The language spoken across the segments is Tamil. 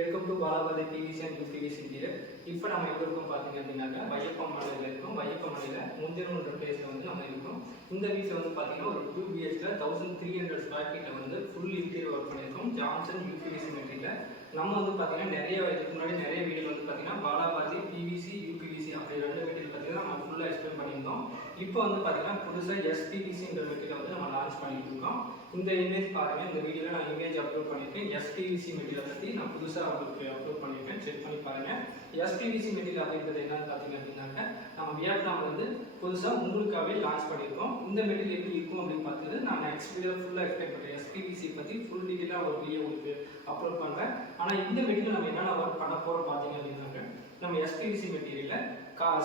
Welcome to Balapathi PVC and UPVC interior. இப்போ நம்ம எங்கே இருக்கோம் பார்த்தீங்க அப்படின்னாக்கா வையப்பம் மலையில் இருக்கோம். வையப்பம் மலையில் முந்திரன்ற பிளேஸில் வந்து நம்ம இருக்கோம். இந்த வீட்டில் வந்து பார்த்தீங்கன்னா ஒரு 2 BHK 1300 ஸ்கொயர் ஃபீட்டில் வந்து ஃபுல் இன்டீரியர் ஒர்க் பண்ணியிருக்கோம். Johnson UPVC material. நம்ம வந்து பார்த்தீங்கன்னா இதுக்கு முன்னாடி நிறைய வீடியோ வந்து பார்த்தீங்கன்னா பாலாபாதி பிவிசி யூபிவிசி அப்படி 2 மெட்டீரியல் பார்த்தீங்கன்னா நம்ம ஃபுல்லாக எக்ஸ்பிளைன் பண்ணியிருந்தோம். இப்போ வந்து பார்த்தீங்கன்னா புதுசாக எஸ்பிவிசின்ற மெட்டீரியல் வந்து நம்ம லான்ச் பண்ணிட்டு இருக்கோம். இந்த இமேஜ் பாருங்கள். இந்த வீடியோவில் நான் இமேஜ் அப்லோட் பண்ணியிருக்கேன். எஸ்பிவிசி மெட்டீரியல் பற்றி நான் புதுசாக உங்களுக்கு அப்லோட் பண்ணியிருக்கேன். செக் பண்ணி பாருங்கள். எஸ்பிவிசி மெட்டீரியல் அப்படின்றது என்னன்னு பார்த்தீங்க அப்படின்னாக்க நம்ம வியட்நாம் வந்து புதுசாக உங்களுக்காகவே லான்ச் பண்ணியிருக்கோம். இந்த மெட்டீரியல் எப்படி இருக்கும் அப்படின்னு பார்த்தது நான் நெக்ஸ்ட் வீடியோ ஃபுல்லாக எக்ஸ்பிளைன் பண்ணுறேன். எஸ்பிவிசி பற்றி ஃபுல் டீட்டெயிலாக ஒரு வீடியோ உங்களுக்கு அப்லோட் பண்ணுறேன். ஆனால் இந்த மெட்டீரியல் நம்ம என்னென்ன ஒர்க் பண்ண போகிறோம் பார்த்தீங்க அப்படின்னாக்க நம்ம எஸ்பிவிசி மெட்டீரியலில்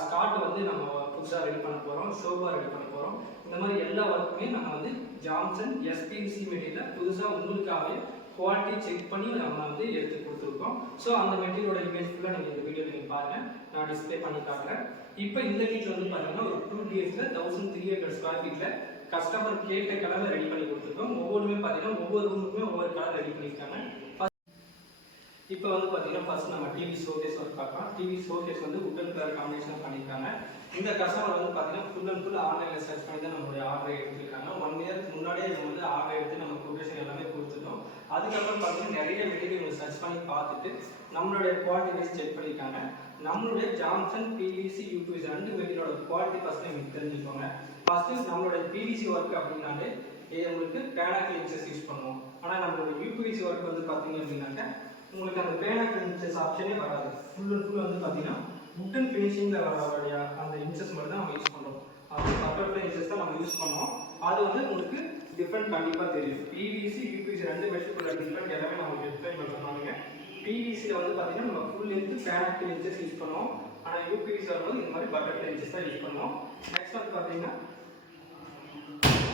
ஸ்கார்ட் வந்து நம்ம புதுசாக ரெடி பண்ண போகிறோம். ஷோபா ரெடி பண்ண போகிறோம். இந்த மாதிரி எல்லா ஒர்க்குமே நம்ம வந்து ஜான்சன் எஸ்பிவிசி மெட்டீரியல் புதுசாக உங்களுக்காகவே குவாலிட்டி செக் பண்ணி நம்ம வந்து எடுத்து கொடுத்துருக்கோம். ஸோ அந்த மெட்டீரியலோட இமேஜ் ஃபுல்லாக நீங்கள் இந்த வீடியோ நீங்கள் பாருங்கள். நான் டிஸ்பிளே பண்ணி காட்டுறேன். இப்போ இந்த வீட்டில் வந்து பார்த்தீங்கன்னா ஒரு 2 BHK 1300 ஸ்கொயர் ஃபீட்டில் கஸ்டமர் கேட்ட கலரில் ரெடி பண்ணி கொடுத்துருக்கோம். ஒவ்வொன்றுமே பார்த்தீங்கன்னா ஒவ்வொரு ரூமுக்குமே ஒவ்வொரு கலர் ரெடி பண்ணியிருக்காங்க. இப்போ வந்து பார்த்தீங்கன்னா ஃபர்ஸ்ட் நம்ம டிவி ஷோகேஸ் ஒர்க் பார்க்கலாம். டிவி ஷோகேஸ் வந்து உட்டன் கலர் காம்பினேஷன் பண்ணியிருக்காங்க. இந்த கஸ்டமர் வந்து பார்த்தீங்கன்னா ஃபுல் அண்ட் ஃபுல் ஆன்லைனில் சர்ச் பண்ணி தான் நம்மளுடைய ஆர்டரை எடுத்துருக்காங்க. 1 இயர்க்கு முன்னாடியே நம்ம வந்து ஆர்டர் எடுத்து நம்ம கொட்டேஷன் எல்லாமே கொடுத்துட்டோம். அதுக்கப்புறம் பார்த்தீங்கன்னா நிறைய மெட்டீரியல் சர்ச் பண்ணி பார்த்துட்டு நம்மளுடைய குவாலிட்டி வைஸ் செக் பண்ணியிருக்காங்க. நம்மளுடைய ஜான்சன் பிவிசி யூபிவிசி 2 மெட்டீரியலோட குவாலிட்டி ஃபர்ஸ்ட் நீங்கள் தெரிஞ்சுக்கோங்க. ஃபர்ஸ்ட் நம்மளுடைய பிவிசி ஒர்க் அப்படின்னாலே உங்களுக்கு பேனாக்கிள் இன்ச்சஸ் யூஸ் பண்ணுவோம். ஆனால் நம்மளோட யூபிவிசி ஒர்க் வந்து பார்த்தீங்க அப்படின்னாக்க உங்களுக்கு அந்த பேனாக்கிள் இன்ச்சஸ் ஆப்ஷனே வராது. ஃபுல் அண்ட் ஃபுல் வந்து பார்த்தீங்கன்னா உட்டன் ஃபினிஷிங்கில் வர அந்த இன்ச்சஸ் மட்டும் தான் நம்ம யூஸ் பண்ணுறோம். அது பட்டர்ஃப்ளை இன்ச்சஸ் தான் நம்ம யூஸ் பண்ணுவோம். அது வந்து உங்களுக்கு டிஃப்ரெண்ட் கண்டிப்பாக தெரியும். பிவிசி யூபிவிசி 2 மெட்டீரியல் டிஃப்ரெண்ட் எல்லாமே நமக்கு எக்ஸ்பிளைன் பண்ணுறாங்க. பிவிசியில் வந்து பார்த்தீங்கன்னா நம்ம ஃபுல் லென்த்து பேனாக்கிள் இன்ச்சஸ் யூஸ் பண்ணுவோம். ஆனால் யூபிவிசி வரும்போது இந்த மாதிரி பட்டர்ஃப்ளை இன்ச்சஸ் தான் யூஸ் பண்ணுவோம். நெக்ஸ்ட் வந்து பார்த்தீங்கன்னா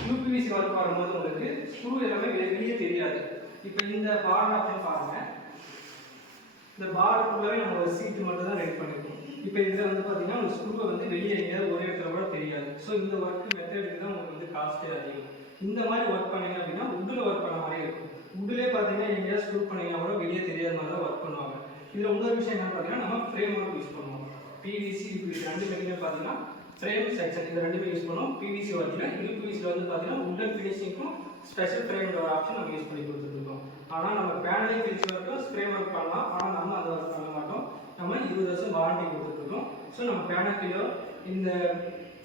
யூபிவிசி ஒர்க் வரும்போது உங்களுக்கு ஸ்க்ரூ எல்லாமே வெளியே தெரியாது. இப்போ இந்த பார் ஆப்ஷன் பாருங்கள். இந்த பார்க்குள்ளே நம்ம ஒரு சீட்டு மட்டும் தான் ரெடி பண்ணிருக்கோம். இப்போ இதில் வந்து பார்த்தீங்கன்னா ஒரு ஸ்க்ரூவை வந்து வெளியே எங்கேயாவது ஒரே இடத்துல கூட தெரியாது. ஸோ இந்த ஒர்க் மெத்தடுக்கு தான் உங்களுக்கு வந்து காஸ்ட்டே அதிகம். இந்த மாதிரி ஒர்க் பண்ணீங்க அப்படின்னா உட்டில் ஒர்க் பண்ண மாதிரி இருக்கும். உட்டிலே பார்த்தீங்கன்னா எங்கேயாவது ஸ்க்ரூ பண்ணிங்கன்னா கூட வெளியே தெரியாத மாதிரி தான் ஒர்க் பண்ணுவாங்க. இதில் இன்னொரு விஷயம் என்ன பார்த்தீங்கன்னா நம்ம ஃப்ரேம் ஒர்க் யூஸ் பண்ணுவோம். பிவிசி யூபிவிசி 2 மெட்டீரியல் பார்த்தீங்கன்னா ஃப்ரேம் செக்ஷன் இந்த 2 யூஸ் பண்ணுவோம். பிவிசி ஒர்க்கில் யூபிவிசியில் வந்து பார்த்தீங்கன்னா உட்டன் ஃபினிஷிங்க்கும் ஸ்பெஷல் ஃப்ரேம்ன்ற ஒரு ஆப்ஷன் நம்ம யூஸ் பண்ணி கொடுத்துருக்கோம். ஆனால் நம்ம பேனலிங் ஃபினிஷிங் ஒர்க்கும் ஸ்ப்ரே ஒர்க் பண்ணலாம். ஆனால் நம்ம அந்த ஒர்க் பண்ண மாட்டோம். நம்ம 20 வருஷம் வாரண்டி கொடுத்துருக்கோம். ஸோ நம்ம பேனக்கிலோ இந்த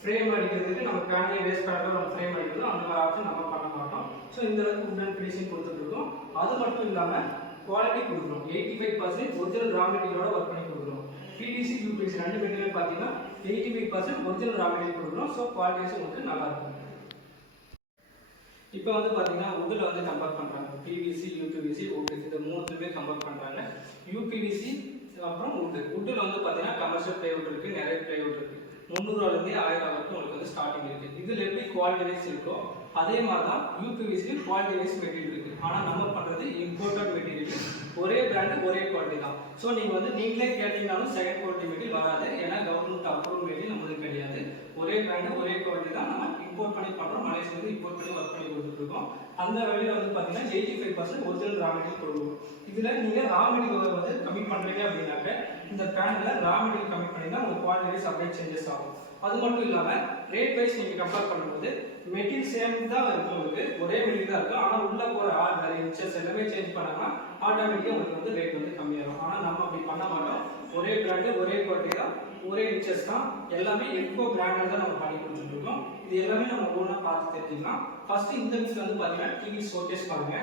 ஃப்ரேம் அடிக்கிறதுக்கு நம்ம பேனலே வேஸ்ட் பண்ணோ நம்ம ஃப்ரேம் அடிக்கிறதோ அந்த மாதிரி ஆப்ஷன் நம்ம பண்ண மாட்டோம். ஸோ இந்த அளவுக்கு உட்டன் ஃபினிஷிங் கொடுத்துருக்கோம். அது மட்டும் இல்லாமல் குவாலிட்டி கொடுக்குறோம். 85% ஒரிஜினல் ரா மெட்டீரியலோட ஒர்க் பண்ணி கொடுக்குறோம். பிவிசி யூபிவிசி 2 மெட்டீரியல் பார்த்தீங்கன்னா 85% ஒரிஜினல் ரா மெட்டீரியல் கொடுக்குறோம். ஸோ குவாலிட்டிஸ் உங்களுக்கு நல்லா இருக்கும். இப்போ வந்து பார்த்தீங்கன்னா உட்டில் வந்து கம்பேர் பண்ணுறாங்க. பிவிசி யூபிவிசி உட்டு இந்த 3மே கம்பேர் பண்ணுறாங்க. யூபிவிசி அப்புறம் உட்டில் வந்து பார்த்தீங்கன்னா கமர்ஷியல் ப்ளைவுட் இருக்குது, நிறைய ப்ளைவுட் இருக்குது. 300 1000 வரைக்கும் உங்களுக்கு வந்து ஸ்டார்டிங் இருக்குது. இதில் எப்படி குவாலிட்டி வைஸ் இருக்கோ அதே மாதிரி தான் யூபிவிசியும் குவாலிட்டி வைஸ் மெட்டீரியல் இருக்குது. ஆனால் நம்ம பண்ணுறது இம்போர்ட்டட் மெட்டீரியல். ஒரே பிராண்டு ஒரே குவாலிட்டி தான். ஸோ நீங்கள் வந்து நீங்களே கேட்டீங்கன்னாலும் செகண்ட் குவாலிட்டி மெட்டீரியல் வராது. ஏன்னா கவர்மெண்ட் அப்ரூவல் மெட்டீரியல் நம்மளுக்கு கிடையாது. ஒரே பிராண்டு ஒரே குவாலிட்டி தான் நம்ம இம்போர்ட் பண்ணி பண்ணுறோம். மலேசியாவில் இம்போர்ட் பண்ணி ஒர்க் பண்ணி கொடுத்துருக்கோம். அந்த வகையில் வந்து பார்த்தீங்கன்னா 85% ஒரிஜினல் ரா மெட்டீரியல் கொடுக்கும். இதில் நீங்கள் ரா மெட்டீரியல் வந்து கம்மி பண்ணுறீங்க அப்படின்னாக்க இந்த பேனில் ரா மெட்டீரியல் கம்மி பண்ணிங்கன்னா உங்கள் குவாலிட்டி வைஸ் அப்படியே சேஞ்சஸ் ஆகும். அது மட்டும் இல்லாமல் ரேட் வைஸ் நீங்கள் கம்பேர் பண்ணும்போது மெட்டீரியல் சேம் தான் இருக்கும். உங்களுக்கு ஒரே மெட்டீரியல் தான் இருக்கும். ஆனால் உள்ளே போகிற ஆர்டர் இன்ச்சஸ் எல்லாமே சேஞ்ச் பண்ணாங்கன்னா ஆட்டோமேட்டிக்காக உங்களுக்கு வந்து ரேட் வந்து கம்மியாகும். ஆனால் நம்ம அப்படி பண்ண மாட்டோம். ஒரே பிராண்டு ஒரே குவாலிட்டி தான், ஒரே இன்ச்சஸ் தான். எல்லாமே எக்கோ பிராண்டில் தான் நம்ம பண்ணி கொடுத்துருக்கோம். இது எல்லாமே நம்ம ஒவ்வொன்றா பார்த்து தெரிஞ்சுக்கலாம். ஃபர்ஸ்ட் இந்த வீட்டில் வந்து பார்த்தீங்கன்னா டிவி ஷோகேஸ் பாருங்க.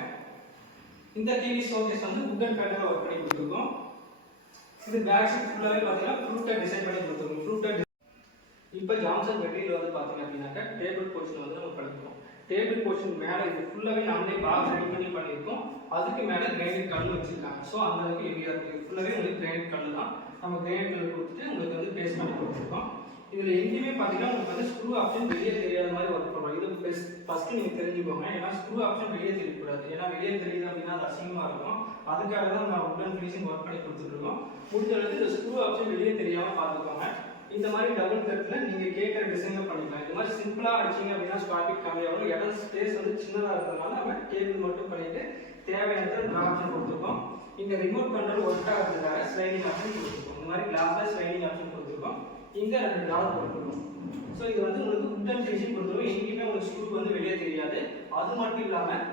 இந்த டிவி ஷோகேஸ் வந்து உட்டன் பேட்டர்ல ஒர்க் பண்ணி கொடுத்துருக்கோம். இது பேக் சைட் ஃபுல்லாகவே பார்த்தீங்கன்னா ஃப்ரூட்டை டிசைன் பண்ணி கொடுத்துருக்கோம். ஃப்ரூட்டை இப்போ ஜான்சன் மெட்டீரியல் வந்து பார்த்தீங்க அப்படின்னாக்கா டேபிள் போர்ஷன் வந்து நம்ம பண்ணிருக்கோம். டேபிள் போர்ஷன் மேலே இது ஃபுல்லாகவே நம்மளே பாக்ஸ் ரெடி பண்ணி பண்ணியிருக்கோம். அதுக்கு மேலே கிரைனைட் கல் வச்சிருக்காங்க. ஸோ அந்த அளவுக்கு ஹெவியாக இருக்குது. ஃபுல்லாகவே உங்களுக்கு கிரைனைட் கல் தான். நம்ம கிரைனைட் கல் கொடுத்துட்டு உங்களுக்கு வந்து பேஸ்ட் பண்ணி கொடுத்துருக்கோம். இதில் எங்கேயுமே பார்த்தீங்கன்னா உங்களுக்கு வந்து ஸ்க்ரூ ஆப்ஷன் வெளியே தெரியாத மாதிரி ஒர்க் பண்ணுறோம். இது ஃபஸ்ட்டு நீங்கள் தெரிஞ்சுக்கோங்க. ஏன்னா ஸ்க்ரூ ஆப்ஷன் வெளியே தெரியக்கூடாது. ஏன்னா வெளியே தெரியுது அப்படின்னா அது அசிங்கமாக இருக்கும். அதுக்காக தான் நம்ம உட்டன் ஃபினிஷிங் ஒர்க் பண்ணி கொடுத்துட்ருக்கோம். முடிஞ்ச அளவுக்கு இந்த ஸ்க்ரூ ஆப்ஷன் வெளியே தெரியாமல் பார்த்துக்கோங்க. இந்த மாதிரி டபுள் கட்டில் நீங்கள் கேட்குற டிசைனில் பண்ணிக்கலாம். இந்த மாதிரி சிம்பிளாக அடிச்சிங்க அப்படின்னா ஸ்குவார்பிட் கம்மியாகும். இடம் ஸ்பேஸ் வந்து சின்னதாக இருக்கிறதுனால நம்ம டேபிள் மட்டும் பண்ணிவிட்டு தேவையான ஆப்ஷன் கொடுத்துருக்கோம். இங்கே ரிமோட் கண்ட்ரோல் ஒர்க் ஆகிறதுக்காக ஸ்லைடிங் ஆப்ஷன் கொடுத்துருக்கோம். இந்த மாதிரி கிளாஸில் ஸ்லைடிங் ஆப்ஷன் கொடுத்துருக்கோம். இங்கே 2 டார் கொடுத்துருக்கோம். ஸோ இது வந்து உங்களுக்கு உட்டன் ஃபினிஷிங் கொடுத்துருவோம். எங்கேயுமே உங்களுக்கு ஸ்க்ரூ வந்து வெளியே தெரியாது. அது மட்டும் இல்லாமல்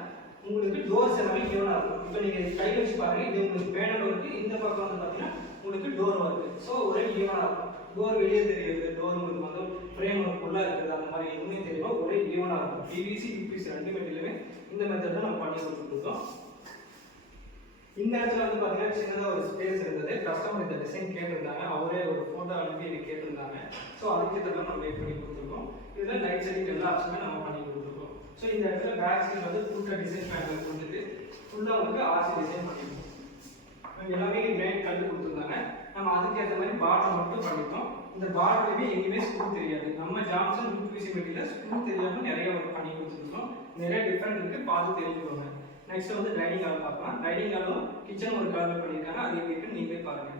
உங்களுக்கு டோர்ஸ் எல்லாமே ஈவனாக இருக்கும். இப்போ நீங்கள் கை வச்சு பாருங்க, இது உங்களுக்கு பேனல் ஒர்க்கு, இந்த பக்கம் வந்து பார்த்தீங்கன்னா உங்களுக்கு டோர் ஒர்க்கு. ஸோ ஒரே ஈவனாக இருக்கும். டோர் வெளியே தெரியுது, டோர் உங்களுக்கு வந்து ஃப்ரேம் ஒர்க் ஃபுல்லாக இருக்குது, அந்த மாதிரி எதுவுமே தெரியும். ஒரே ஈவனாக இருக்கும். பிவிசி யூபிசி ரெண்டு மெட்டீரியலுமே இந்த மெத்தட் தான் நம்ம பண்ணி கொடுத்துருக்கோம். இந்த இடத்துல வந்து பார்த்தீங்கன்னா சின்னதாக ஒரு ஸ்பேஸ் இருந்தது. கஸ்டமர் இந்த டிசைன் கேட்டிருந்தாங்க, அவரே ஒரு ஃபோட்டோ அனுப்பி எனக்கு கேட்டிருந்தாங்க. ஸோ அதுக்கேற்ற மாதிரி நம்ம வெயிட் பண்ணி கொடுத்துருக்கோம். இதில் லைட் செட்டிங் எல்லா ஆப்ஷனுமே நம்ம பண்ணி கொடுத்துருக்கோம். ஸோ இந்த இடத்துல பேக் சைடு வந்து ஃபுல்லாக டிசைன் பேனல் கொடுத்துட்டு ஃபுல்லாக உங்களுக்கு ஆர்சி டிசைன் பண்ணியிருக்கோம். எல்லாமே கிரைண்ட் கல் கொடுத்துருந்தாங்க. நம்ம அதுக்கேற்ற மாதிரி பார்டர் மட்டும் பண்ணிட்டோம். இந்த பார்டருமே எங்கேயுமே ஸ்க்ரூ தெரியாது. நம்ம ஜான்சன் யூபிசி மெட்டீரியல் ஸ்க்ரூ தெரியாமல் நிறைய ஒர்க் பண்ணி கொடுத்துருக்கோம். நிறைய டிஃப்ரெண்ட் இருக்குது, பார்த்து தெரிஞ்சுக்கோங்க. நெக்ஸ்ட் வந்து டைனிங் ஹால் பார்க்கலாம். டைனிங் ஹாலும் கிச்சன் ஒரு கலர் பண்ணியிருக்காங்க, அது எப்படி இருக்குன்னு நீங்களே பாருங்க.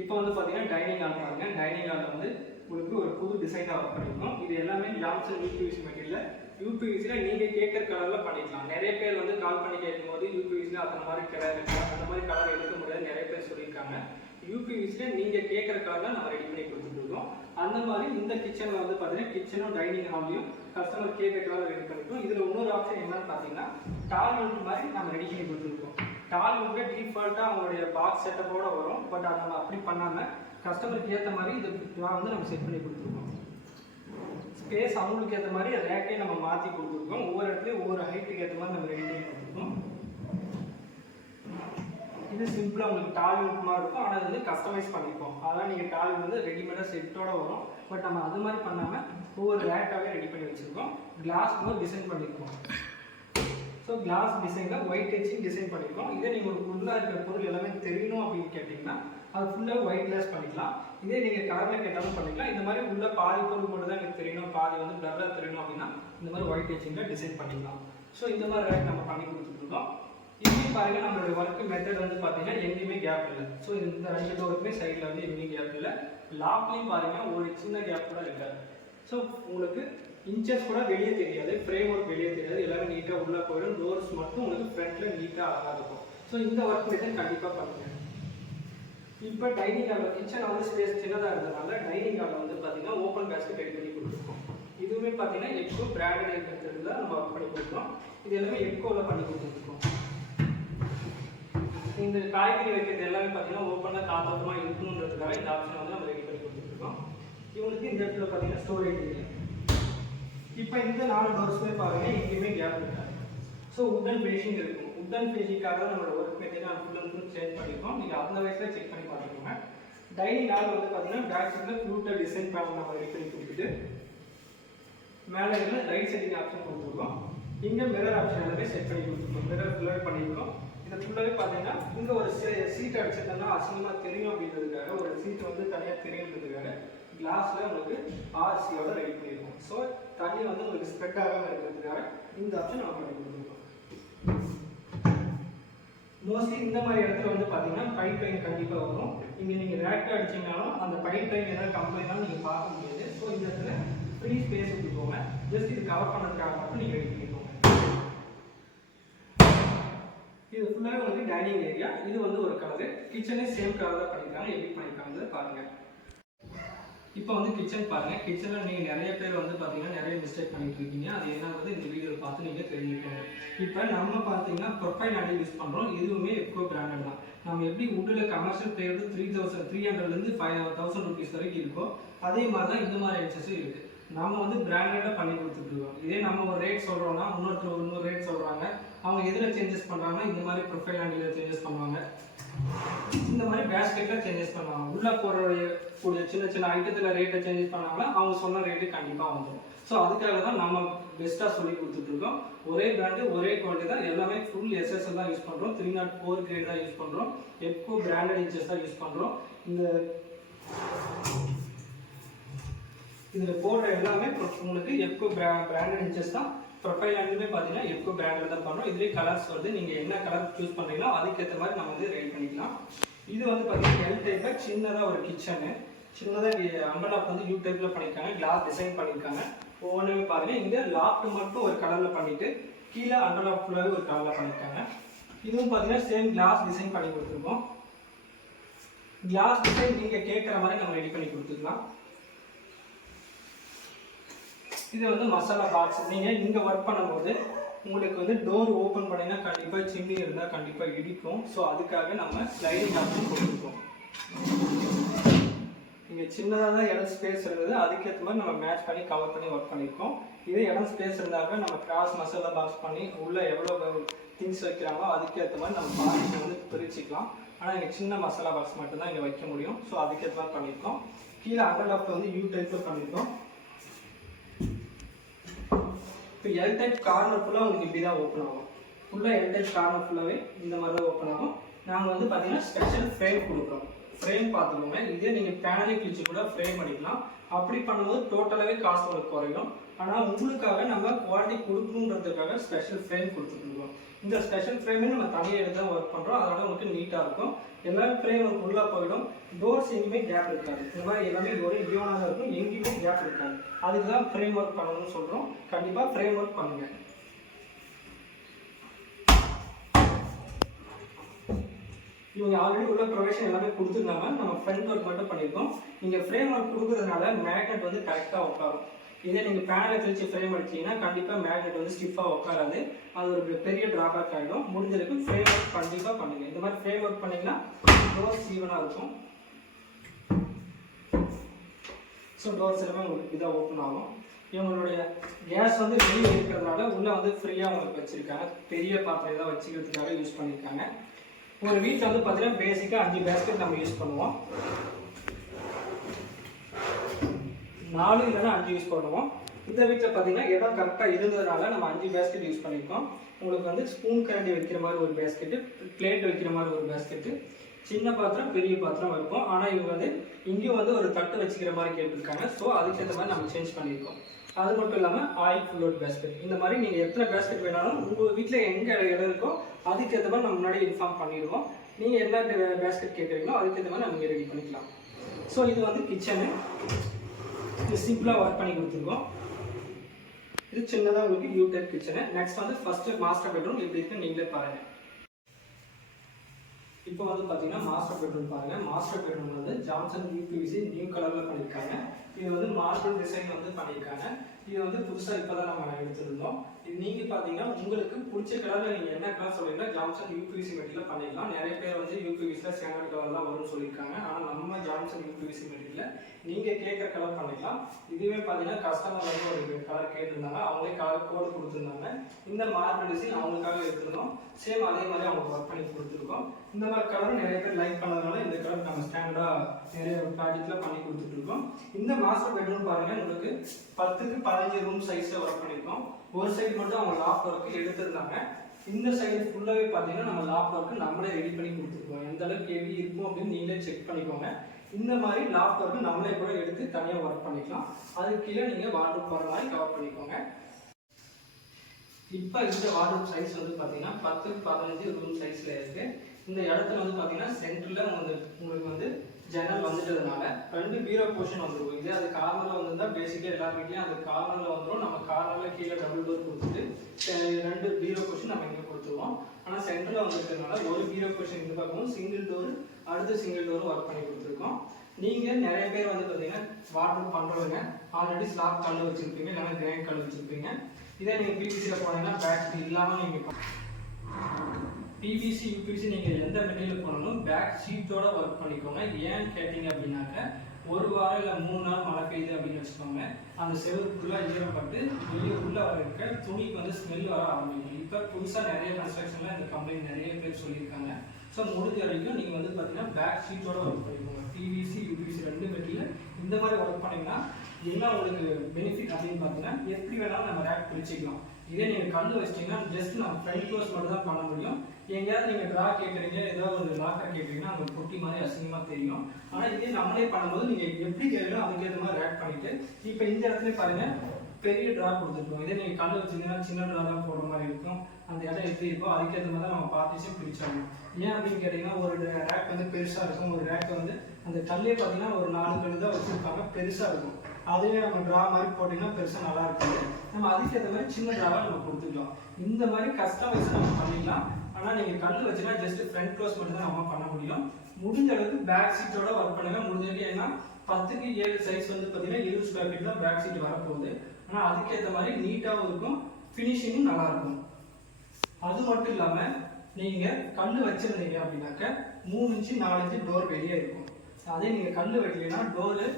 இப்போ வந்து பார்த்தீங்கன்னா டைனிங் ஹால் பாருங்க. டைனிங் ஹாலில் வந்து உங்களுக்கு ஒரு புது டிசைனாக ஒர்க் பண்ணியிருக்கோம். இது எல்லாமே ஜான்சன் யூபிசி மெட்டீரியல். யூபிவிசியில் நீங்கள் கேட்குற கலரில் பண்ணிக்கலாம். நிறைய பேர் வந்து கால் பண்ணி கேட்கும்போது யூபிவிசியில் அந்த மாதிரி கலர் இருக்குது, அந்த மாதிரி கலர் எடுக்க முடியாது நிறைய பேர் சொல்லியிருக்காங்க. யூபிவிசியில் நீங்கள் கேட்குற கலரில் நம்ம ரெடி பண்ணி கொடுத்துட்ருக்கோம். அந்த மாதிரி இந்த கிச்சனில் வந்து பார்த்தீங்கன்னா கிச்சனும் டைனிங் ஹால்லையும் கஸ்டமர் கேட்குற கலர் ரெடி பண்ணிருக்கோம். இதில் இன்னொரு ஆப்ஷன் என்னன்னு பார்த்தீங்கன்னா டால் யூனிட் மாதிரி நம்ம ரெடி பண்ணி கொடுத்துருக்கோம். டால் யூனிட் டிஃபால்ட்டாக அவங்களுடைய பாக்ஸ் செட்டப்போட வரும். பட் அதை நம்ம அப்படி பண்ணாமல் கஸ்டமருக்கு ஏற்ற மாதிரி இது வந்து நம்ம செட் பண்ணி கொடுத்துருக்கோம். ஸ்பேஸ் அவங்களுக்கு ஏற்ற மாதிரி ரேக்கே நம்ம மாற்றி கொடுத்துருக்கோம். ஒவ்வொரு இடத்துலையும் ஒவ்வொரு ஹைட்டுக்கு ஏற்ற மாதிரி நம்ம ரெடி பண்ணி கொடுத்துருக்கோம். இது சிம்பிளாக உங்களுக்கு டால் யூனிட் மாதிரி இருக்கும், ஆனால் அது வந்து கஸ்டமைஸ் பண்ணிப்போம். அதெல்லாம் நீங்கள் டால் வந்து ரெடிமேடாக செட்டோட வரும். பட் நம்ம அது மாதிரி பண்ணாமல் ஒவ்வொரு ரேக்காகவே ரெடி பண்ணி வச்சுருக்கோம். கிளாஸ் வந்து டிசைன் பண்ணியிருக்கோம். ஸோ கிளாஸ் டிசைனில் ஒயிட் டச்சிங் டிசைன் பண்ணியிருக்கோம். இதே நீங்கள் ஒரு ஃபுல்லாக இருக்கிற பொருள் எல்லாமே தெரியணும் அப்படின்னு கேட்டிங்கன்னா அது ஃபுல்லாக ஒயிட் கிளாஸ் பண்ணிக்கலாம். இதே நீங்கள் கலரில் கேட்டாலும் பண்ணிக்கலாம். இந்த மாதிரி உள்ள பாதி பொருள் மட்டும் தான் எனக்கு தெரியணும், பாதி வந்து பிளராக தெரியணும் அப்படின்னா இந்த மாதிரி ஒயிட் டச்சிங்கில் டிசைன் பண்ணிக்கலாம். ஸோ இந்த மாதிரி ரேக் நம்ம பண்ணி கொடுத்துட்ருக்கோம். இங்கேயும் பாருங்கள் நம்மளோட ஒர்க் மெத்தட் வந்து பார்த்தீங்கன்னா எங்கேயுமே கேப் இல்லை. ஸோ இந்த 2 டோருக்குமே சைடில் வந்து எங்கேயும் கேப் இல்லை. லாக்லேயும் பாருங்கள் ஒரு சின்ன கேப் கூட இருக்காது. ஸோ உங்களுக்கு இன்ச்சஸ் கூட வெளியே தெரியாது, ஃப்ரேம் ஒர்க் வெளியே தெரியாது, எல்லாமே நீட்டாக உள்ளே போயிடும். டோர்ஸ் மட்டும் உங்களுக்கு ஃப்ரண்ட்டில் நீட்டாக அழகாக இருக்கும். ஸோ இந்த ஒர்க் மெத்தட் கண்டிப்பாக பண்ணுங்கள். இப்போ டைனிங் ஹாலில் கிச்சன் வந்து ஸ்பேஸ் சின்னதாக இருந்ததுனால டைனிங் ஹாலில் வந்து பார்த்தீங்கன்னா ஓப்பன் பேஸ்கெட் ரெடி பண்ணி கொடுத்துருக்கோம். இதுவுமே பார்த்தீங்கன்னா எக்கோ பிராண்டட் மெத்தடில் தான் நம்ம ஒர்க் பண்ணி கொடுக்குறோம். இது எல்லாமே எக்கோவில் பண்ணி கொடுத்துருக்கோம். இந்த காய்கறி வைக்கிறது எல்லாமே பார்த்தீங்கன்னா ஓப்பனாக காத்தோட்டமாக இருக்கணுன்றதுக்காக இந்த ஆப்ஷனை வந்து நம்ம ரெடி பண்ணி கொடுத்துருக்கோம். இவங்களுக்கு இந்த இடத்துல பார்த்தீங்கன்னா ஸ்டோரேஜ் இல்லை. இப்போ இந்த 4 டோர்ஸுமே பாருங்கள் எங்கேயுமே கேப் இருக்காது. ஸோ உட்டன் ஃபினிஷிங் இருக்கும். உட்டன் ஃபினிஷிங்காக தான் நம்மளோட ஒர்க் மெத்தட் நான் ஃபுல் அண்ட் ஃபுல் சேஞ்ச் பண்ணியிருக்கோம். நீங்கள் அந்த வயசில் செக் பண்ணி பார்த்துக்கோங்க. டைனிங் ஹால் வந்து பார்த்தீங்கன்னா பேக் சைடில் ஃப்ளூட்டர் டிசைன் பேனல் நம்ம ரெடி பண்ணி கொடுத்துட்டு மேலே இதில் லைட் செட்டிங் ஆப்ஷன் கொடுத்துருக்கோம். இங்கே மிரர் ஆப்ஷன் எல்லாமே செட் பண்ணி கொடுத்துருக்கோம். மிரர் ஃபுல்லாக பண்ணியிருக்கோம். இதை ஃபுல்லாகவே பார்த்தீங்கன்னா இங்கே ஒரு சீட் அடிச்சிருந்தோம்னா அசிங்கமாக தெரியும் அப்படின்றதுக்காக ஒரு சீட் வந்து தனியாக தெரியுன்றதுக்காக கிளாஸில் உங்களுக்கு ஆர்சியோட ரெடி பண்ணியிருக்கோம். ஸோ தண்ணி வந்து உங்களுக்கு ஸ்ப்ரெட் ஆகாமல் இருக்கிறதுக்காக இந்த ஆப்ஷன் நம்ம பண்ணி கொடுத்துருக்கோம். மோஸ்ட்லி இந்த மாதிரி இடத்துல வந்து பார்த்தீங்கன்னா பைப் லைன் கண்டிப்பாக வரும். இங்கே நீங்கள் ரேக் அடிச்சிங்கனாலும் அந்த பைப் லைன் ஏதாவது கம்ப்ளைண்ட்னாலும் நீங்கள் பார்க்க முடியாது. ஸோ இந்த இடத்துல ஃப்ரீ ஸ்பேஸ் கொடுத்துக்கோங்க. ஜஸ்ட் இது கவர் பண்ணுறதுக்காக மட்டும் நீங்கள் ரெடி பண்ணிக்கோங்க. இது ஃபுல்லாகவே உங்களுக்கு டைனிங் ஏரியா. இது வந்து ஒரு கலரு. கிச்சனே சேம் கலர் தான் பண்ணியிருக்காங்க. எப்படி பண்ணியிருக்காங்க பாருங்கள். இப்போ வந்து கிச்சன் பாருங்கள். கிச்சனில் நீங்கள் நிறைய பேர் வந்து பார்த்தீங்கன்னா நிறைய மிஸ்டேக் பண்ணிட்டு இருக்கீங்க. அது என்னங்கிறது இந்த வீடியோவில் பார்த்து நீங்கள் தெரிஞ்சுக்கணும். இப்போ நம்ம பார்த்தீங்கன்னா ப்ரொஃபைல் அடி யூஸ் பண்ணுறோம். இதுவுமே எக்கோ பிராண்டட் தான். நம்ம எப்படி உட்டில் கமர்ஷியல் பேர் 3,300லேருந்து 5,000 ருபீஸ் வரைக்கும் இருக்கோ அதே மாதிரி தான் இந்த மாதிரி எக்ஸஸும் இருக்குது. நம்ம வந்து பிராண்டடாக பண்ணி கொடுத்துட்ருக்கோம். இதே நம்ம ஒரு ரேட் சொல்கிறோன்னா இன்னொருத்தர் இன்னொரு ரேட் சொல்கிறாங்க. அவங்க எதில் சேஞ்சஸ் பண்ணுறாங்கன்னா இந்த மாதிரி ப்ரொஃபைல் ஹேண்டில் சேஞ்சஸ் பண்ணுவாங்க, இந்த மாதிரி பேஸ்கெட்டில் சேஞ்சஸ் பண்ணுவாங்க. உள்ளே போடக்கூடிய சின்ன சின்ன ஐட்டத்தில் ரேட்டை சேஞ்சஸ் பண்ணாங்களா அவங்க சொன்ன ரேட்டு கண்டிப்பாக வந்துடும். ஸோ அதுக்காக தான் நம்ம பெஸ்ட்டாக சொல்லி கொடுத்துட்ருக்கோம். ஒரே பிராண்டு ஒரே குவாலிட்டி தான். எல்லாமே ஃபுல் எஸ்எஸ்எல் தான் யூஸ் பண்ணுறோம். 304 கிரேட் தான் யூஸ் பண்ணுறோம். எக்கோ பிராண்டட் இன்ச்சஸ் தான் யூஸ் பண்ணுறோம். இதில் போடுற எல்லாமே உங்களுக்கு எக்கோ பிராண்டட் இன்ச்சஸ் தான். ப்ரொஃபைல் ஹேண்டுமே பார்த்தீங்கன்னா எக்கோ பிராண்டில் தான் பண்ணுறோம். இதுலேயே கலர்ஸ் வந்து நீங்கள் என்ன கலர் சூஸ் பண்ணுறீங்களோ அதுக்கேற்ற மாதிரி நம்ம வந்து ரெடி பண்ணிக்கலாம். இது வந்து பார்த்தீங்கன்னா எல் டைப்பில் சின்னதாக ஒரு கிச்சனு. சின்னதாக அம்பர்லாக் வந்து யூ டைப்பில் பண்ணியிருக்காங்க. கிளாஸ் டிசைன் பண்ணியிருக்காங்க. ஒவ்வொன்றுமே பாருங்கள். இங்கே லாஃப்ட் மட்டும் ஒரு கலரில் பண்ணிவிட்டு கீழே அம்பர்லாக் ஃபுல்லாகவே ஒரு கலரில் பண்ணியிருக்காங்க. இதுவும் பார்த்தீங்கன்னா சேம் கிளாஸ் டிசைன் பண்ணி கொடுத்துருக்கோம். கிளாஸ் டிசைன் நீங்கள் கேட்குற மாதிரி நம்ம ரெடி பண்ணி கொடுத்துக்கலாம். இது வந்து மசாலா பாக்ஸ். நீங்கள் இங்கே ஒர்க் பண்ணும்போது உங்களுக்கு வந்து டோர் ஓப்பன் பண்ணிங்கன்னா கண்டிப்பாக சிம்னி இருந்தால் கண்டிப்பாக இடிக்கும். ஸோ அதுக்காக நம்ம ஸ்லைடிங் ஆப்ஷன் கொடுத்துருக்கோம். இங்கே சின்னதாக தான் இடம் ஸ்பேஸ் இருந்தது, அதுக்கேற்ற மாதிரி நம்ம மேட்ச் பண்ணி கவர் பண்ணி ஒர்க் பண்ணியிருக்கோம். இதே இடம் ஸ்பேஸ் இருந்தாக்க நம்ம கிராஸ் மசாலா பாக்ஸ் பண்ணி உள்ளே எவ்வளோ திங்ஸ் வைக்கிறாங்களோ அதுக்கேற்ற மாதிரி நம்ம பாக்ஸ் வந்து பிரிச்சுக்கலாம். ஆனால் இங்கே சின்ன மசாலா பாக்ஸ் மட்டும்தான் இங்கே வைக்க முடியும். ஸோ அதுக்கேற்ற மாதிரி பண்ணியிருக்கோம். கீழே அண்டர்லாப்ல வந்து யூ டைப்பில் பண்ணியிருக்கோம். இப்போ எல் டைப் கார்னர் ஃபுல்லாக உங்களுக்கு இப்படி தான் ஓப்பன் ஆகும். ஃபுல்லாக எல் டைப் கார்னர் ஃபுல்லாகவே இந்த மாதிரி தான் ஓப்பன் ஆகும். நாங்கள் வந்து பார்த்தீங்கன்னா ஸ்பெஷல் ஃப்ரேம் கொடுக்குறோம். ஃப்ரேம் பார்த்துக்கோங்க. இதே நீங்கள் பேனலே கிழிச்சு கூட ஃப்ரேம் பண்ணிக்கலாம். அப்படி பண்ணும்போது டோட்டலாகவே காஸ்ட் உங்களுக்கு குறையும். ஆனால் உங்களுக்காக நம்ம குவாலிட்டி கொடுக்கணுன்றதுக்காக ஸ்பெஷல் ஃப்ரேம் கொடுத்துருக்கோம். இந்த ஸ்பெஷல் ஃப்ரேமே நம்ம தனியாக எடுத்து தான் ஒர்க் பண்ணுறோம். அதனால உங்களுக்கு நீட்டாக இருக்கும். எல்லாமே ஃப்ரேம் ஒர்க் உள்ளே போயிடும். டோர்ஸ் எங்கேயுமே கேப் இருக்காது. இந்த மாதிரி எல்லாமே ஒரே ஈவனாக இருக்கும். எங்கேயுமே கேப் இருக்காது. அதுக்கு தான் ஃப்ரேம் ஒர்க் பண்ணணும்னு சொல்கிறோம். கண்டிப்பாக ஃப்ரேம் ஒர்க் பண்ணுங்கள். இவங்க ஆல்ரெடி உள்ள ப்ரொவிஷன் எல்லாமே கொடுத்துருந்தாங்க. நம்ம ஃப்ரண்ட் ஒர்க் மட்டும் பண்ணியிருக்கோம். நீங்கள் ஃப்ரேம் ஒர்க் கொடுக்குறதுனால மேக்னெட் வந்து கரெக்டாக உட்காரும். இதே நீங்கள் பேனலை கழிச்சு ஃப்ரேம் அடிச்சிங்கன்னா கண்டிப்பாக மேக்னெட் வந்து ஸ்டிஃபாக உட்காராது. அது ஒரு பெரிய ட்ராபேக் ஆகிடும். முடிஞ்சதுக்கு ஃப்ரேம் ஒர்க் கண்டிப்பாக பண்ணுங்க. இந்த மாதிரி ஃப்ரேம் ஒர்க் பண்ணிங்கன்னா டோர்ஸ் ஈவனாக இருக்கும். ஸோ டோர்ஸ் எல்லாமே உங்களுக்கு இதாக ஓப்பன் ஆகும். இவங்களுடைய கேஸ் வந்து வெளியே இருக்கிறதுனால உள்ளே வந்து ஃப்ரீயாக உங்களுக்கு வச்சுருக்காங்க. பெரிய பாத்திரம் தான் வச்சுக்கிறதுக்காக யூஸ் பண்ணியிருக்காங்க. ஒரு வீட்டில் வந்து பார்த்தீங்கன்னா பேசிக்காக 5 பேஸ்கெட் நம்ம யூஸ் பண்ணுவோம். 4 இல்லைன்னா 5 யூஸ் பண்ணுவோம். இந்த வீட்டில் பார்த்தீங்கன்னா இடம் கரெக்டாக இருந்ததுனால நம்ம 5 பேஸ்கெட் யூஸ் பண்ணியிருக்கோம். உங்களுக்கு வந்து ஸ்பூன் கரண்டி வைக்கிற மாதிரி ஒரு பேஸ்கெட்டு, பிளேட் வைக்கிற மாதிரி ஒரு பேஸ்கெட்டு, சின்ன பாத்திரம் பெரிய பாத்திரம் வைப்போம். ஆனால் இவங்க வந்து இங்கேயும் வந்து ஒரு தட்டு வச்சுக்கிற மாதிரி கேட்டிருக்காங்க. ஸோ அதுக்கேற்ற மாதிரி நம்ம சேஞ்ச் பண்ணியிருக்கோம். அது மட்டும் இல்லாமல் ஆயில் ஃபுல்லோட் பேஸ்கெட். இந்த மாதிரி நீங்கள் எத்தனை பேஸ்கெட் வேணாலும் உங்கள் வீட்டில் எங்கே இடம் இருக்கோ அதுக்கேற்ற மாதிரி நம்ம முன்னாடி இன்ஃபார்ம் பண்ணிடுவோம். நீங்கள் என்ன பேஸ்கெட் கேட்குறீங்களோ அதுக்கேற்ற மாதிரி நம்ம ரெடி பண்ணிக்கலாம். ஸோ இது வந்து கிச்சனு. இது சிம்பிளாக ஒர்க் பண்ணி கொடுத்துருக்கோம். இது சின்னதாக உங்களுக்கு யூ டைப் கிச்சனு. நெக்ஸ்ட் வந்து ஃபஸ்ட்டு மாஸ்டர் பெட்ரூம் எப்படி இருக்குன்னு நீங்களே பாருங்கள். இப்போ வந்து பார்த்தீங்கன்னா மாஸ்டர் பெட்ரூம் பாருங்கள். மாஸ்டர் பெட்ரூம் வந்து ஜான்சன் யூபிவிசி நியூ கலரில் பண்ணியிருக்காங்க. இது வந்து மார்பிள் டிசைன் வந்து பண்ணியிருக்காங்க. இது வந்து புதுசாக இப்போ தான் நம்ம எடுத்துருந்தோம். இது நீங்கள் பார்த்தீங்கன்னா உங்களுக்கு பிடிச்ச கலரில் நீங்கள் என்ன கலர் சொல்லிங்கன்னா ஜான்சன் யூபிவிசி மெட்டீரியல் பண்ணிக்கலாம். நிறைய பேர் வந்து யூபிவிசியில் ஸ்டாண்டர்ட் கலர் தான் வரும்னு சொல்லியிருக்காங்க. ஆனால் நம்ம ஜான்சன் யூபிவிசி மெட்டீரியல் நீங்கள் கேட்குற கலர் பண்ணிக்கலாம். இதுவே பார்த்தீங்கன்னா கஸ்டமர் வந்து ஒரு கலர் கேட்டிருந்தாங்க. அவங்களே கலர் கோடு கொடுத்துருந்தாங்க. இந்த மார்பிள் டிசைன் அவங்களுக்காக எடுத்துருந்தோம். சேம் அதே மாதிரி அவங்களுக்கு ஒர்க் பண்ணி கொடுத்துருக்கோம். இந்த மாதிரி கலர் நிறைய பேர் லைக் பண்ணதுனால இந்த கலர் நம்ம ஸ்டாண்டர்டாக நிறைய ப்ராஜெக்டில் பண்ணி கொடுத்துட்ருக்கோம். இந்த மாஸ்டர் பெட்ரூம் பாருங்கள், உங்களுக்கு 10க்கு 15 ரூம் சைஸில் ஒர்க் பண்ணியிருக்கோம். ஒரு சைடு மட்டும் அவங்க லாஃப்ட் ஒர்க்கு எடுத்துருந்தாங்க. இந்த சைடு ஃபுல்லாகவே பார்த்தீங்கன்னா நம்ம லாஃப்ட் ஒர்க்கு நம்மளே ரெடி பண்ணி கொடுத்துருக்கோம். எந்த அளவுக்கு ஹெவி இருக்கும் அப்படின்னு நீங்களே செக் பண்ணிக்கோங்க. இந்த மாதிரி லாஃப்ட் ஒர்க்கு நம்மளே கூட எடுத்து தனியாக ஒர்க் பண்ணிக்கலாம். அதுக்கு கீழே நீங்கள் வார்ட்ரோப் போகிற மாதிரி கவர் பண்ணிக்கோங்க. இப்போ இந்த வார்ட்ரோப் சைஸ் வந்து பார்த்தீங்கன்னா 10க்கு 15 ரூம் சைஸில் இருக்குது. இந்த இடத்துல வந்து பார்த்தீங்கன்னா சென்டரில் உங்களுக்கு வந்து ஜன்னல் வந்துட்டதுனால 2 பீரோ போர்ஷன் வந்துடும். இதே அது கார்னரில் வந்துருந்தால் பேசிக்காக எல்லா வீட்லையும் அது கார்னரில் வந்துடும். நம்ம கார்னரில் கீழே டபுள் டோர் கொடுத்துட்டு 2 பீரோ போர்ஷன் நம்ம இங்கே கொடுத்துருவோம். ஆனால் சென்டரில் வந்துருக்கிறதுனால ஒரு பீரோ போர்ஷன் இந்த பக்கமும் சிங்கிள் டோர் அடுத்த சிங்கிள் டோரும் ஒர்க் பண்ணி கொடுத்துருக்கோம். நீங்கள் நிறைய பேர் வந்து பார்த்தீங்கன்னா வார்ட்ரோப் பண்ணுறவங்க ஆல்ரெடி ஸ்லாப் கல் வச்சுருப்பீங்க, இல்லைன்னா கிரானைட் கல் வச்சுருப்பீங்க. இதே நீங்கள் பிவிசியில் போனீங்கன்னா பேக் இல்லாமல் நீங்கள் பிவிசி யூபிவிசி நீங்கள் எந்த மெட்டீரியல் போனாலும் பேக் ஷீட்டோட ஒர்க் பண்ணிக்கோங்க. ஏன்னு கேட்டிங்க அப்படின்னாக்க ஒரு வாரம் இல்லை 3 நாள் மழை பெய்யுது அப்படின்னு வச்சுக்கோங்க, அந்த செவரு ஃபுல்லாக ஈரப்பட்டு வெளியே உள்ளே இருக்க துணிக்கு வந்து ஸ்மெல் வர ஆரம்பிக்கும். இப்போ புதுசாக நிறைய கன்ஸ்ட்ரக்ஷனில் இந்த கம்பெனி நிறைய பேர் சொல்லியிருக்காங்க. ஸோ முடிஞ்ச வரைக்கும் நீங்கள் வந்து பார்த்தீங்கன்னா பேக் ஷீட்டோட ஒர்க் பண்ணிக்கோங்க. பிவிசி யூபிவிசி 2 மெட்டீரியல் இந்த மாதிரி ஒர்க் பண்ணிங்கன்னா என்ன உங்களுக்கு பெனிஃபிட் அப்படின்னு பார்த்தீங்கன்னா எப்படி வேணாலும் நம்ம ரேக் பிரிச்சுக்கலாம். இதே நீங்கள் கல் வச்சிட்டிங்கன்னா ஜஸ்ட் நம்ம ஃப்ரண்ட் க்ளோஸ் மட்டும் தான் பண்ண முடியும். எங்கேயாவது நீங்கள் ட்ரா கேட்குறீங்க, ஏதாவது ஒரு லாக்கர் கேட்குறீங்கன்னா அவங்க பொட்டி மாதிரி அசிங்கமாக தெரியும். ஆனால் இதே நம்மளே பண்ணும்போது நீங்கள் எப்படி கேட்கணும் அதுக்கேற்ற மாதிரி ரேக் பண்ணிவிட்டு இப்போ இந்த இடத்துல பாருங்கள் பெரிய ட்ரா கொடுத்துருக்கோம். இதே நீங்கள் கல் வச்சிங்கன்னா சின்ன ட்ரா தான் போடுற மாதிரி இருக்கும். அந்த இடம் எப்படி இருக்கோ அதுக்கேற்ற மாதிரி தான் நம்ம பார்ட்டிஷன் பிரிச்சாகணும். ஏன் அப்படின்னு கேட்டிங்கன்னா ஒரு ரேக் வந்து பெருசாக இருக்கும். ஒரு ரேக் வந்து அந்த கல்லே பார்த்தீங்கன்னா ஒரு 4 கல் தான் வச்சுருப்பாங்க, பெருசாக இருக்கும். அதுவே நம்ம ட்ரா மாதிரி போட்டிங்கன்னா பெருசாக நல்லா இருக்காது. நம்ம அதுக்கேற்ற மாதிரி சின்ன ட்ராவாக நம்ம கொடுத்துக்கலாம். இந்த மாதிரி கஸ்டமைஸ் நம்ம பண்ணிக்கலாம். ஆனால் நீங்கள் கல் வச்சுன்னா ஜஸ்ட் ஃப்ரண்ட் க்ளோஸ் மட்டும் தான் நம்ம பண்ண முடியும். முடிஞ்ச அளவுக்கு பேக் சீட்டோட ஒர்க் பண்ணுங்க. முடிஞ்சது ஏன்னா 10க்கு 7 சைஸ் வந்து பார்த்தீங்கன்னா 20 ஸ்கொயர் ஃபீட் தான் பேக் சீட் வரப்போகுது. ஆனால் அதுக்கேற்ற மாதிரி நீட்டாகவும் இருக்கும், ஃபினிஷிங்கும் நல்லா இருக்கும். அது மட்டும் இல்லாமல் நீங்கள் கல் வச்சிருந்தீங்க அப்படின்னாக்க 3 இன்ச்சு 4 இன்ச்சு டோர் வெளியே இருக்கும். அதே நீங்கள் கல் வைக்கலைன்னா டோரு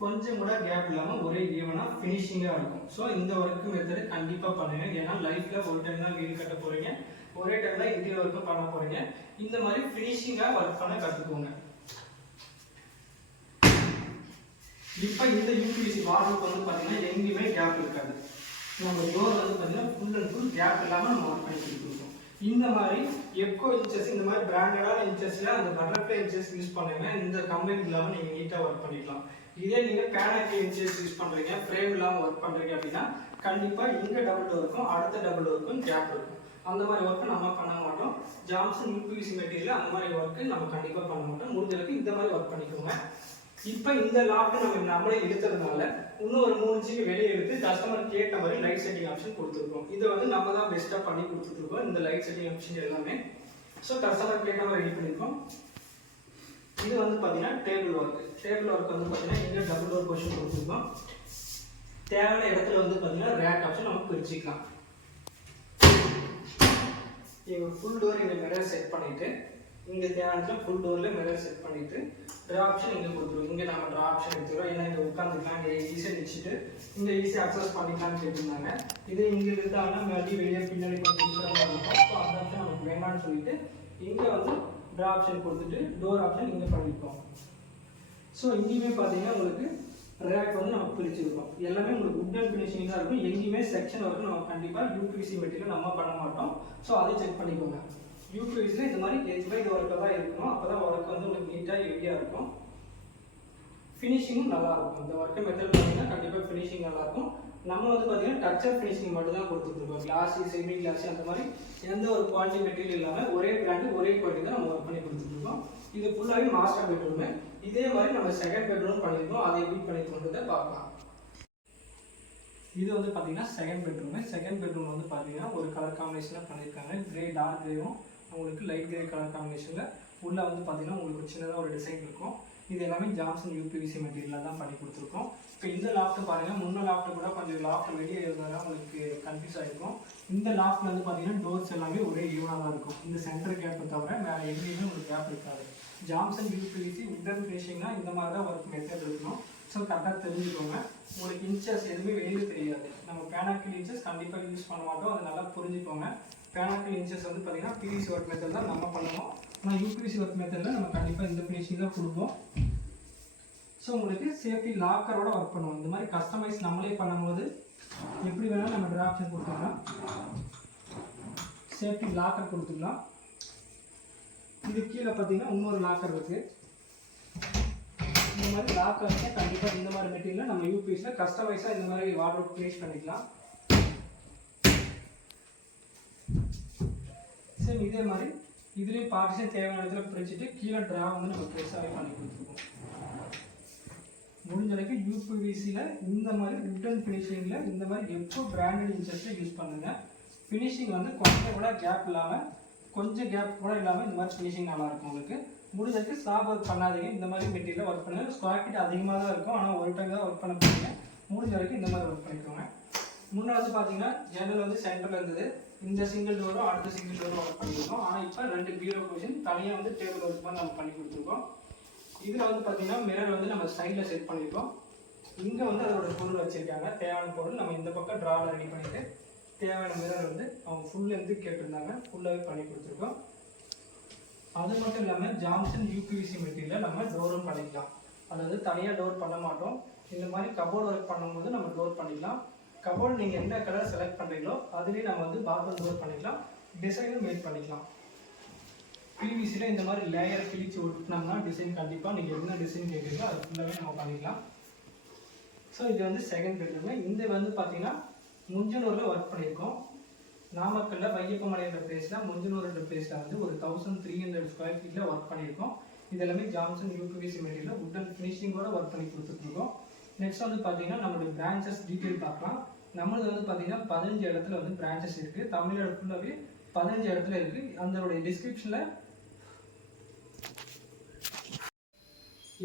கொஞ்சம் கூட கேப் இல்லாமல் ஒரே ஈவனாக ஃபினிஷிங்காக இருக்கும். ஸோ இந்த ஒர்க்கு மெத்தடு கண்டிப்பாக பண்ணுங்கள். ஏன்னா லைஃப்பில் ஒரு டைம் தான் வீடு கட்ட போகிறீங்க, ஒரே டைம் தான் இன்டீரியர் ஒர்க்கும் பண்ண போகிறீங்க. இந்த மாதிரி ஃபினிஷிங்காக ஒர்க் பண்ண கற்றுக்கோங்க. இப்போ இந்த யூபிவிசி வார்ட்ரோப் வந்து பார்த்தீங்கன்னா எங்கேயுமே கேப் இருக்காது. நம்ம டோர் வந்து பார்த்தீங்கன்னா ஃபுல் அண்ட் ஃபுல் கேப் இல்லாமல் நம்ம ஒர்க் பண்ணி கொடுத்துருக்கோம். இந்த மாதிரி எக்கோ இன்ச்சஸ், இந்த மாதிரி பிராண்டடான இன்ச்சஸ்ல அந்த பட்டர்ஃப்ளை இன்ச்சஸ் யூஸ் பண்ணுங்க. இந்த கம்ப்ளைண்ட் இல்லாமல் நீங்கள் நீட்டாக ஒர்க் பண்ணிக்கலாம். இதே நீங்கள் பேனக்கி இன்ச்சஸ் யூஸ் பண்ணுறீங்க, ஃப்ரேம் இல்லாமல் ஒர்க் பண்ணுறீங்க அப்படின்னா கண்டிப்பாக இங்கே டபுள் டோருக்கும் அடுத்த டபுள் டோருக்கும் கேப் இருக்கும். அந்த மாதிரி ஒர்க்கு நம்ம பண்ண மாட்டோம். ஜாம்சன் யூபிவிசி மெட்டீரியல் அந்த மாதிரி ஒர்க்கு நம்ம கண்டிப்பாக பண்ண மாட்டோம். முடிஞ்சளவுக்கு இந்த மாதிரி ஒர்க் பண்ணிக்கோங்க. இப்போ இந்த லாப்ட் நம்ம நம்மளே எடுத்ததுனால இன்னும் ஒரு 3 இன்ச்சுக்கு வெளியே எடுத்து கஸ்டமர் கேட்ட மாதிரி லைட் செட்டிங் ஆப்ஷன் கொடுத்துருக்கோம். இதை வந்து நம்ம தான் பெஸ்ட்டாக பண்ணி கொடுத்துருக்கோம் இந்த லைட் செட்டிங் ஆப்ஷன் எல்லாமே. ஸோ கஸ்டமர் கேட்ட மாதிரி ரெடி பண்ணியிருக்கோம். இது வந்து பார்த்தீங்கன்னா டேபிள் ஒர்க். டேபிள் ஒர்க் வந்து பார்த்தீங்கன்னா இங்கே டபுள் டோர் பொசிஷன் கொடுத்துருக்கோம். தேவையான இடத்துல வந்து பார்த்தீங்கன்னா ரேக் ஆப்ஷன் நம்ம பிரிச்சுக்கலாம். இங்கே ஃபுல் டோர் இங்கே மிரர் செட் பண்ணிட்டு இங்கே தேவையான ஃபுல் டோரில் மிரர் செட் பண்ணிட்டு ட்ரா ஆப்ஷன் இங்கே கொடுத்துருவோம். இங்கே நம்ம ட்ரா ஆப்ஷன் எடுத்துக்கிறோம். ஏன்னா இங்கே உட்காந்துக்கலாம், இங்கே ஈஸியாக நிச்சுட்டு இங்கே ஈஸியாக அக்சஸ் பண்ணிக்கலாம்னு கேட்டிருந்தாங்க. இது இங்கே இருந்தாங்கன்னா மறுபடியும் வெளியே பின்னாடி கொஞ்சம் இருக்கிற மாதிரி இருக்கும். ஸோ அந்த ஆப்ஷன் நமக்கு வேணாம்னு சொல்லிட்டு இங்கே வந்து ட்ரா ஆப்ஷன் கொடுத்துட்டு டோர் ஆப்ஷன் இங்கே பண்ணியிருக்கோம். ஸோ இங்கேயுமே பார்த்தீங்கன்னா உங்களுக்கு ரேக் வந்து நம்ம பிரிச்சுருக்கோம். எல்லாமே உங்களுக்கு வுட் அண்ட் ஃபினிஷிங் தான் இருக்கும். எங்கேயுமே செக்ஷன் ஒர்க்கு நம்ம கண்டிப்பாக யூபிவிசி மெட்டீரியல் நம்ம பண்ண மாட்டோம். ஸோ அதை செக் பண்ணிக்கோங்க. யூபிவிசியில் இந்த மாதிரி எஜ் பை ஒர்க்காக தான் இருக்கணும். அப்போ தான் ஒர்க் வந்து உங்களுக்கு நீட்டாக ஹெவியாக இருக்கும், ஃபினிஷிங்கும் நல்லாயிருக்கும். இந்த ஒர்க்கை மெத்தட் பார்த்தீங்கன்னா கண்டிப்பாக ஃபினிஷிங் நல்லாயிருக்கும். நம்ம வந்து பார்த்தீங்கன்னா டச்சர் ஃபினிஷிங் மட்டும் தான் கொடுத்துருக்கோம். கிளாஸி, செமி கிளாஸி அந்த மாதிரி எந்த ஒரு குவாலிட்டி மெட்டீரியல் இல்லாமல் ஒரே பிராண்டு ஒரே குவாலிட்டி தான் நம்ம ஒர்க் பண்ணி கொடுத்துருக்கோம். இது ஃபுல்லாகவே மாஸ்டர் பெட்ரூமு. இதே மாதிரி நம்ம செகண்ட் பெட்ரூம் பண்ணியிருக்கோம். அதை எப்படி பண்ணியிருக்கோன்றதை பார்க்கலாம். இது வந்து பார்த்தீங்கன்னா செகண்ட் பெட்ரூமு. செகண்ட் பெட்ரூம் வந்து பார்த்தீங்கன்னா ஒரு கலர் காம்பினேஷனில் பண்ணியிருக்காங்க. கிரே, டார்க் கிரேவும் உங்களுக்கு லைட் கிரே கலர் காம்பினேஷனில் உள்ளே வந்து பார்த்தீங்கன்னா உங்களுக்கு சின்னதாக ஒரு டிசைன் இருக்கும். இது எல்லாமே ஜாம்சன் யூபிவிசி மெட்டீரியலில் தான் பண்ணி கொடுத்துருக்கோம். இப்போ இந்த லாஃப்ட்டு பாருங்கள், முன்ன லாஃப்ட்டு கூட கொஞ்சம் லாஃப்ட் வெளியே இருந்தாலும் உங்களுக்கு கன்ஃபியூஸ் ஆகிருக்கும். இந்த லாஃப்ட்டில் வந்து பார்த்தீங்கன்னா டோர்ஸ் எல்லாமே ஒரே ஈவனாக தான் இருக்கும். இந்த சென்டர் கேப்பை தவிர வேறு எங்கேயுமே உங்களுக்கு கேப் இருக்காது. ஜாம்சன் யூபிவிசி உட்டன் ஃபினிஷிங்னா இந்த மாதிரி தான் ஒர்க் மெத்தட் இருக்கணும். ஸோ கரெக்டாக தெரிஞ்சுக்கோங்க. உங்களுக்கு இன்ச்சஸ் எதுவுமே வெளியே தெரியாது. நம்ம பேனாக்கில் இன்ச்சஸ் கண்டிப்பாக யூஸ் பண்ண மாட்டோம். அதை நல்லா புரிஞ்சுக்கோங்க. பேனாக்கில் இன்ச்சஸ் வந்து பார்த்தீங்கன்னா பிவிசி ஒர்க் மெத்தட் தான் நம்ம பண்ணுவோம். ஆனால் யூபிவிசி ஒர்க் மெத்தடில் நம்ம கண்டிப்பாக இந்த ஃபினிஷிங் தான் கொடுப்போம். ஸோ உங்களுக்கு சேஃப்டி லாக்கரோட ஒர்க் பண்ணுவோம். இந்த மாதிரி கஸ்டமைஸ் நம்மளே பண்ணும்போது எப்படி வேணாலும் நம்ம ட்ரா ஆப்ஷன் கொடுத்துக்கலாம். சேஃப்டி லாக்கர் கொடுத்துக்கலாம். இது கீழே பார்த்தீங்கன்னா இன்னொரு லாக்கர் இருக்குது. இந்த மாதிரி லாக்கர் வச்சு கண்டிப்பாக இந்த மாதிரி மெட்டீரியல் நம்ம யூபிவிசியில் கஸ்டமைஸாக இந்த மாதிரி வார்ட்ரோப் ஃபினிஷ் பண்ணிக்கலாம். சேம் இதே மாதிரி இதுலேயும் பார்ட்டிஷன் தேவையான இடத்துல பிரிச்சுட்டு கீழே ட்ரா வந்து நம்ம பெருசாகவே பண்ணி கொடுத்துருக்கோம். முடிஞ்ச அளவுக்கு யூபிவிசியில் இந்த மாதிரி வுட்டன் ஃபினிஷிங்கில் இந்த மாதிரி எப்போ பிராண்டட் இன்ச்சஸில் யூஸ் பண்ணுங்கள். ஃபினிஷிங் வந்து கொஞ்சம் கூட கேப் இல்லாமல், கொஞ்சம் கேப் கூட இல்லாமல் இந்த மாதிரி ஃபினிஷிங் நல்லாயிருக்கும். உங்களுக்கு முடிஞ்ச அளவுக்கு ஸ்லாப் ஒர்க் பண்ணாதீங்க. இந்த மாதிரி மெட்டீரியல் ஒர்க் பண்ணுங்கள். ஸ்கொயர் ஃபீட் அதிகமாக தான் இருக்கும், ஆனால் ஒரு டைம் தான் ஒர்க் பண்ண போகிறீங்க. முடிஞ்ச வரைக்கும் இந்த மாதிரி ஒர்க் பண்ணிக்கோங்க. முன்னே வந்து பார்த்தீங்கன்னா ஜன்னல் வந்து சென்டரில் இருந்தது. இந்த சிங்கிள் டோரும் அடுத்த சிங்கிள் டோரும் ஒர்க் பண்ணியிருக்கோம். ஆனால் இப்போ 2 பீரோ பொசிஷன் தனியாக வந்து டேபிள் ஒர்க் மாதிரி நம்ம பண்ணி கொடுத்துருக்கோம். இதில் வந்து பார்த்தீங்கன்னா மிரர் வந்து நம்ம சைடில் செட் பண்ணியிருக்கோம். இங்கே வந்து அதோட பொருள் வச்சுருக்காங்க. தேவையான பொருள் நம்ம இந்த பக்கம் ட்ராவில் ரெடி பண்ணிவிட்டு தேவையான மிரர் வந்து அவங்க ஃபுல் லென்த்து கேட்டிருந்தாங்க, ஃபுல்லாகவே பண்ணி கொடுத்துருக்கோம். அது மட்டும் இல்லாமல் ஜாம்சன் யூபிவிசி மெட்டீரியலில் நம்ம டோரும் பண்ணிக்கலாம். அதாவது தனியாக டோர் பண்ண மாட்டோம். இந்த மாதிரி கபோர்டு ஒர்க் பண்ணும்போது நம்ம டோர் பண்ணிக்கலாம். கபோர்டு நீங்கள் எந்த கலர் செலக்ட் பண்ணுறீங்களோ அதுலேயே நம்ம வந்து பாத்ரூம் டோர் பண்ணிக்கலாம், டிசைனும் மேக் பண்ணிக்கலாம். பிவிசியில் இந்த மாதிரி லேயர் கிழிச்சு ஒட்டினோம்னா டிசைன் கண்டிப்பாக நீங்கள் என்ன டிசைன் கேட்குறீங்களோ அது ஃபுல்லாகவே நம்ம பண்ணிக்கலாம். ஸோ இது வந்து செகண்ட் பெட்ரூமு. இந்த வந்து பார்த்தீங்கன்னா முஞ்சனூரில் ஒர்க் பண்ணியிருக்கோம். நாமக்கல்ல வையப்பமலைன்ற பிளேஸில் முஞ்சனூர்ன்ற பிளேஸில் வந்து ஒரு 1300 ஸ்கொயர் ஃபீட்டில் ஒர்க் பண்ணியிருக்கோம். இது எல்லாமே Jamson UPVC material wood and ஃபினிஷிங்கோட ஒர்க் பண்ணி கொடுத்துட்ருக்கோம். நெக்ஸ்ட் வந்து பார்த்தீங்கன்னா நம்மளுடைய பிரான்ச்சஸ் டீட்டெயில் பார்க்கலாம். நம்மளது வந்து பார்த்தீங்கன்னா 15 இடத்துல வந்து பிரான்ச்சஸ் இருக்குது. தமிழ்நாடு ஃபுல்லாகவே 15 இடத்துல இருக்குது. அதனுடைய டிஸ்கிரிப்ஷனில்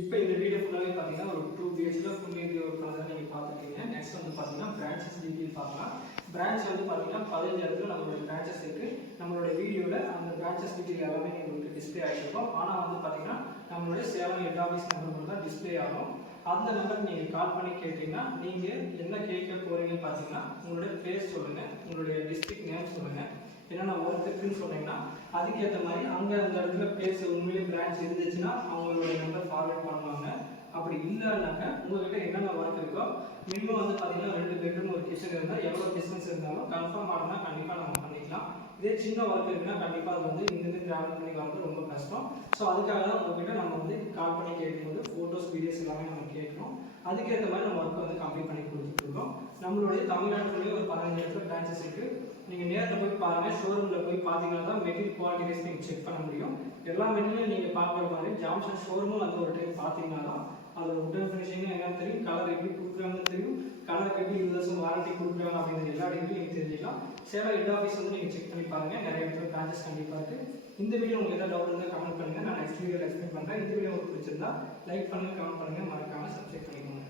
இப்போ இந்த வீடியோ ஃபுல்லாகவே பார்த்தீங்கன்னா ஒரு 2 பேஜில் ஃபுல் வீடியோ தான் நீங்கள் பார்த்துருக்கீங்க. நெக்ஸ்ட் வந்து பார்த்தீங்கன்னா பிரான்ச்சஸ் டீட்டெயில் பார்க்கலாம். பிரான்ச் வந்து பார்த்தீங்கன்னா 15 இடத்துல நம்மளோட பிரான்ச்சஸ் இருக்குது. நம்மளோட வீடியோவில் அந்த பிரான்ச்சஸ் டீட்டெயில் எல்லாமே உங்களுக்கு டிஸ்பிளே ஆகிருக்கும். ஆனால் வந்து பார்த்தீங்கன்னா நம்மளுடைய சேலம் ஹெட் ஆஃபீஸ் நம்பர் தான் டிஸ்பிளே ஆகும். அந்த நம்பருக்கு நீங்கள் கால் பண்ணி கேட்டிங்கன்னா நீங்கள் என்ன கேட்க போகிறீங்கன்னு பார்த்தீங்கன்னா உங்களுடைய பேர் சொல்லுங்கள், உங்களுடைய டிஸ்ட்ரிக்ட் நேம் சொல்லுங்கள், என்னென்ன ஒர்க் இருக்குன்னு சொன்னீங்கன்னா அதுக்கேற்ற மாதிரி அங்கே அந்த இடத்துல பேச உண்மையிலே பிரான்ச் இருந்துச்சுன்னா அவங்களுடைய நம்பர் ஃபார்வேர்ட் பண்ணுவாங்க. அப்படி இல்லைன்னாக்க உங்ககிட்ட என்னென்ன ஒர்க் இருக்கோ மினிமம் வந்து பார்த்தீங்கன்னா 2 பெட்ரூம் ஒரு கிச்சன் இருந்தால் எவ்வளோ டிஸ்டன்ஸ் இருந்தாலும் கன்ஃபார்ம் ஆனால் கண்டிப்பாக நம்ம பண்ணிக்கலாம். இதே சின்ன ஒர்க் இருக்குன்னா கண்டிப்பாக அது வந்து இங்கேருந்து ட்ராவல் பண்ணி வரது ரொம்ப கஷ்டம். ஸோ அதுக்காக தான் உங்ககிட்ட நம்ம வந்து கால் பண்ணி கேட்கும்போது ஃபோட்டோஸ் வீடியோஸ் எல்லாமே நம்ம கேட்கணும். அதுக்கேற்ற மாதிரி நம்ம ஒர்க்கை வந்து கம்ப்ளீட் பண்ணி கொடுத்துட்ருக்கோம். நம்மளுடைய தமிழ்நாட்டிலேயே ஒரு 15 இடத்துல பிரான்ச்சஸ் இருக்குது. நீங்கள் நேரில் போய் பாருங்கள், ஷோரூமில் போய் பார்த்தீங்கன்னா தான் மெட்டீரியல் குவாலிட்டி வைஸ் நீங்கள் செக் பண்ண முடியும். எல்லா மெட்டீரியலும் நீங்கள் பார்க்குற மாதிரி ஜாம்சன் ஷோரூமும் வந்து ஒரு டைம் பார்த்தீங்கன்னா தான் அதோட உடன் ஃபினிஷிங்கும் என்னன்னு தெரியும், கலர் எப்படி கொடுக்குறாங்கன்னு தெரியும், கலருக்கு எப்படி 20 வருஷம் வாரண்டி கொடுக்குறாங்க அப்படிங்கிற எல்லா டீட்டெயிலும் நீங்கள் தெரிஞ்சுக்கலாம். சேலம் ஹெட் ஆஃபீஸ் வந்து நீங்கள் செக் பண்ணி பாருங்கள். நிறைய இடத்துல பிரான்ச்சஸ் கண்டிப்பாக இருக்குது. இந்த வீடியோ உங்களுக்கு ஏதாவது டவுட் இருந்தால் கமெண்ட் பண்ணுங்கள். நான் நெக்ஸ்ட் வீடியோவில் எக்ஸ்பிளைன் பண்ணுறேன். இந்த வீடியோ உங்களுக்கு பிடிச்சிருந்தா லைக் பண்ணுங்கள், கமெண்ட் பண்ணுங்கள், மறக்காமல் சப்ஸ்கிரைப் பண்ணிக்கோங்க.